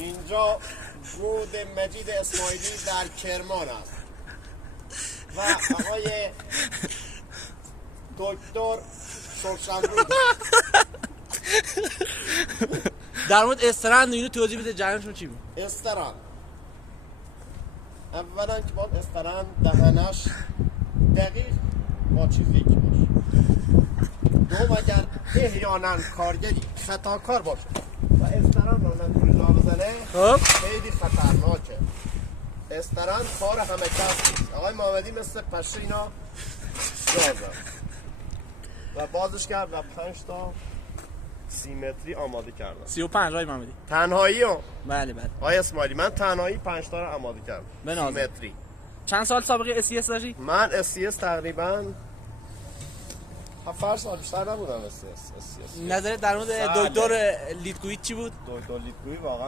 اینجا رود مجید اسماعیلی در کرمان است و آقای دکتر سرخشمرود در مورد استرند اینو توضیح بده جریانشون چی بود؟ استران اولا که باید استران دهنش دقیق با چیز یکی باشه. دوم اگر احیانا کارگری خطاکار باشه و استران رو نتونه جا بزنه خیلی خطرناکه. استران کار همه کس نیست. آقای محمدی مثل پشه اینا جا زد و بازش کرد و 5 تا 30 متری آماده کردم. 35 آقای محمدی تنهایی هم بله بله. آقای اسماعیلی من تنهایی 5 تا رو آماده کردم. 30 متری. چند سال سابقه SCS داشتی؟ من SCS تقریبا 7 سال بیشتر نبودم. SCS نظرت در مورد دکتر لیدگویی چی بود؟ دکتر لیدگویی واقعا